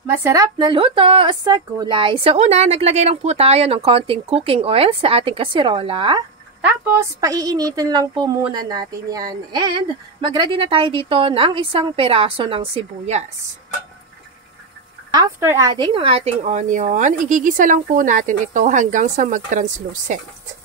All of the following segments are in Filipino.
Masarap na luto sa gulay. Sa una, naglagay lang po tayo ng konting cooking oil sa ating kasirola. Tapos, paiinitin lang po muna natin yan. And, mag-ready na tayo dito ng isang peraso ng sibuyas. After adding ng ating onion, igigisa lang po natin ito hanggang sa mag-translucent.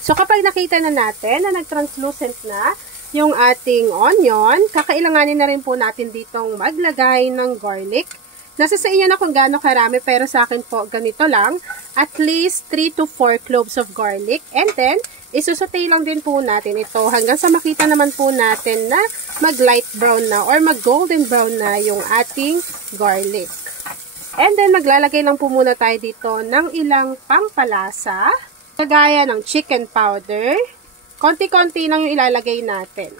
So, kapag nakita na natin na nag-translucent na yung ating onion, kakailanganin na rin po natin ditong maglagay ng garlic. Nasa sa inyo na kung gaano karami, pero sa akin po ganito lang. At least 3 to 4 cloves of garlic. And then, isusutay lang din po natin ito hanggang sa makita naman po natin na mag-light brown na or mag-golden brown na yung ating garlic. And then, maglalagay lang po muna tayo dito ng ilang pampalasa. Kagaya ng chicken powder. Konti-konti lang yung ilalagay natin.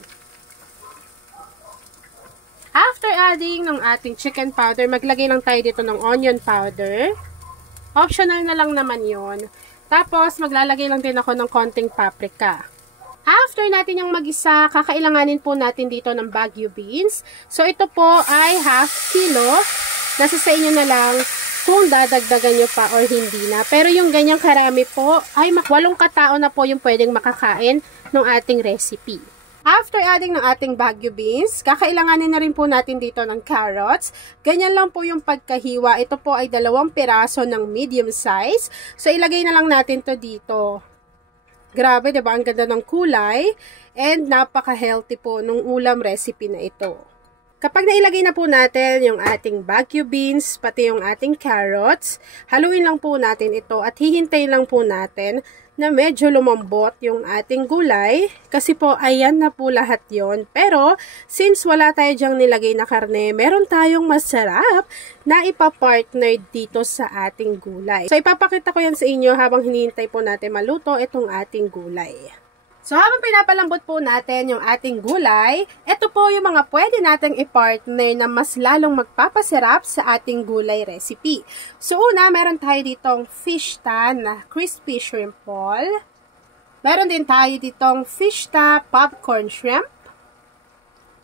After adding ng ating chicken powder, maglagay lang tayo dito ng onion powder. Optional na lang naman yon. Tapos, maglalagay lang din ako ng konting paprika. After natin yung mag-isa, kakailanganin po natin dito ng Baguio beans. So, ito po ay half kilo. Nasa sa inyo na lang kung dadagdagan nyo pa or hindi na. Pero yung ganyang karami po, ay 8 katao na po yung pwedeng makakain ng ating recipe. After adding ng ating Baguio beans, kakailanganin na rin po natin dito ng carrots. Ganyan lang po yung pagkahiwa. Ito po ay 2 piraso ng medium size. So, ilagay na lang natin to dito. Grabe, diba? Ang ganda ng kulay. And napaka-healthy po nung ulam recipe na ito. Kapag nailagay na po natin yung ating Baguio beans, pati yung ating carrots, haluin lang po natin ito at hihintayin lang po natin na medyo lumambot yung ating gulay. Kasi po, ayan na po lahat yon. Pero, since wala tayo dyang nilagay na karne, meron tayong masarap na ipapartner dito sa ating gulay. So, ipapakita ko yan sa inyo habang hinihintay po natin maluto itong ating gulay. So, habang pinapalambot po natin yung ating gulay, ito po yung mga pwede nating i-partner na mas lalong magpapasarap sa ating gulay recipe. So, una, meron tayo ditong fish tan na crispy shrimp ball. Meron din tayo ditong fish ta popcorn shrimp.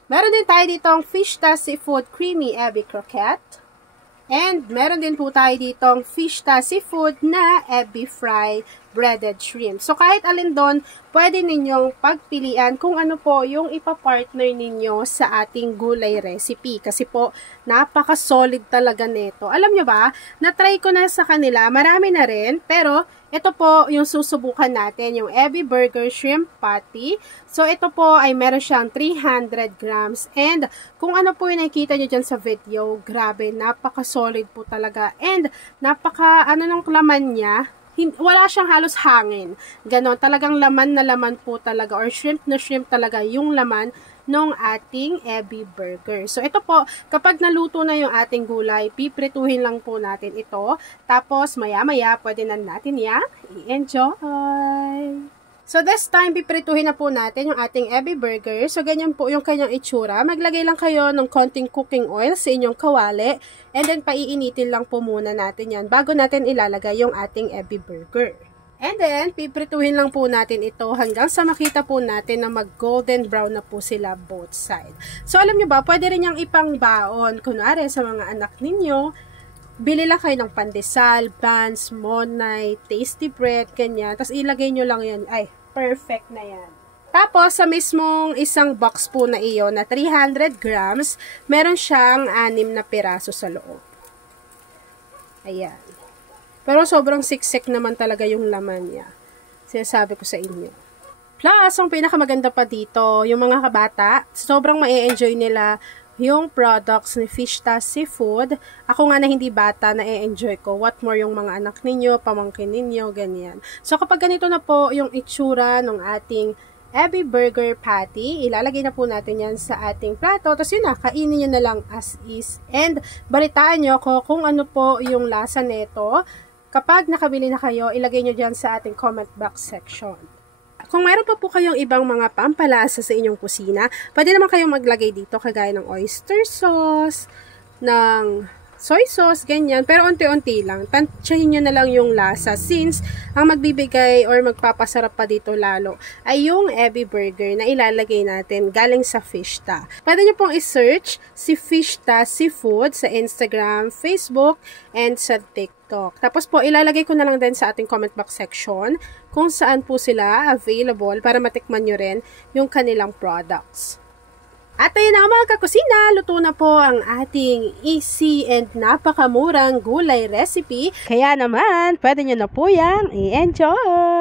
Meron din tayo ditong fish ta seafood creamy ebi croquette. And meron din po tayo ditong fish ta seafood na ebi fry breaded shrimp. So, kahit alin doon, pwede ninyong pagpilian kung ano po yung ipapartner ninyo sa ating gulay recipe. Kasi po, napaka-solid talaga nito. Alam nyo ba, na-try ko na sa kanila, marami na rin, pero ito po yung susubukan natin, yung ebi burger shrimp patty. So, ito po ay meron siyang 300 grams. And, kung ano po yung nakikita nyo dyan sa video, grabe, napaka-solid po talaga. And, ng laman niya, wala siyang halos hangin. Ganon, talagang laman na laman po talaga or shrimp na shrimp talaga yung laman ng ating ebi burger. So, ito po, kapag naluto na yung ating gulay, piprituhin lang po natin ito. Tapos, maya-maya, pwede na natin yan i-enjoy. So, this time, piprituhin na po natin yung ating ebi burger. So, ganyan po yung kanyang itsura. Maglagay lang kayo ng konting cooking oil sa inyong kawali. And then, paiinitin lang po muna natin yan bago natin ilalagay yung ating ebi burger. And then, piprituhin lang po natin ito hanggang sa makita po natin na mag-golden brown na po sila both side. So, alam nyo ba, pwede rin yung ipang baon. Kunwari, sa mga anak ninyo, bili lang kayo ng pandesal, buns, monay, tasty bread, ganyan. Tapos, ilagay nyo lang yan. Ay, perfect na yan. Tapos, sa mismong isang box po na iyon na 300 grams, meron siyang 6 na piraso sa loob. Ayan. Pero sobrang siksik naman talaga yung laman niya. Sinasabi ko sa inyo. Plus, ang pinakamaganda pa dito, yung mga kabata, sobrang ma-enjoy nila yung products ni Fish Ta Seafood. Ako nga na hindi bata, na-enjoy ko. What more yung mga anak ninyo, pamangkin ninyo, ganyan. So, kapag ganito na po yung itsura ng ating ebi burger patty, ilalagay na po natin yan sa ating plato. Tapos yun na, kainin nyo na lang as is. And balitaan nyo ko kung ano po yung lasa neto. Kapag nakabili na kayo, ilagay nyo dyan sa ating comment box section. Kung mayroon pa po kayong ibang mga pampalasa sa inyong kusina, pwede naman kayong maglagay dito kagaya ng oyster sauce, ng soy sauce, ganyan. Pero unti-unti lang. Tansyahin nyo na lang yung lasa since ang magbibigay or magpapasarap pa dito lalo ay yung Ebi Burger na ilalagay natin galing sa Fishta. Pwede nyo pong i-search si Fishta Seafood sa Instagram, Facebook, and sa TikTok. Tapos po, ilalagay ko na lang din sa ating comment box section kung saan po sila available para matikman nyo rin yung kanilang products. At ayun na mga kakusina, luto na po ang ating easy and napakamurang gulay recipe. Kaya naman, pwede nyo na po yan i-enjoy!